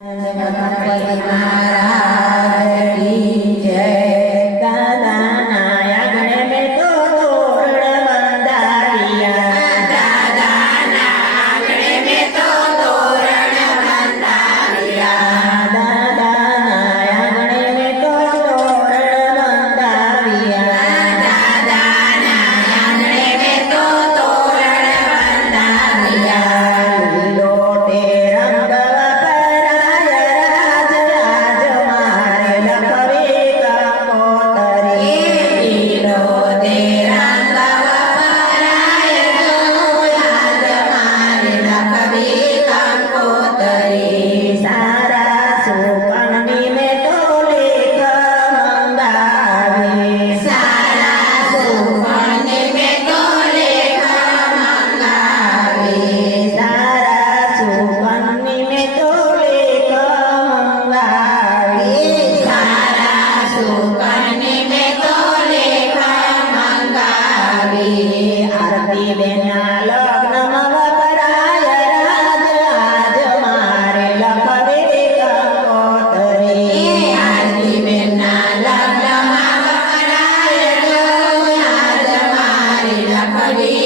ગણપતિ મહારાજ એના લગ્નમાં મારે લખવે કપોતરી આજી બેના મારે લખવે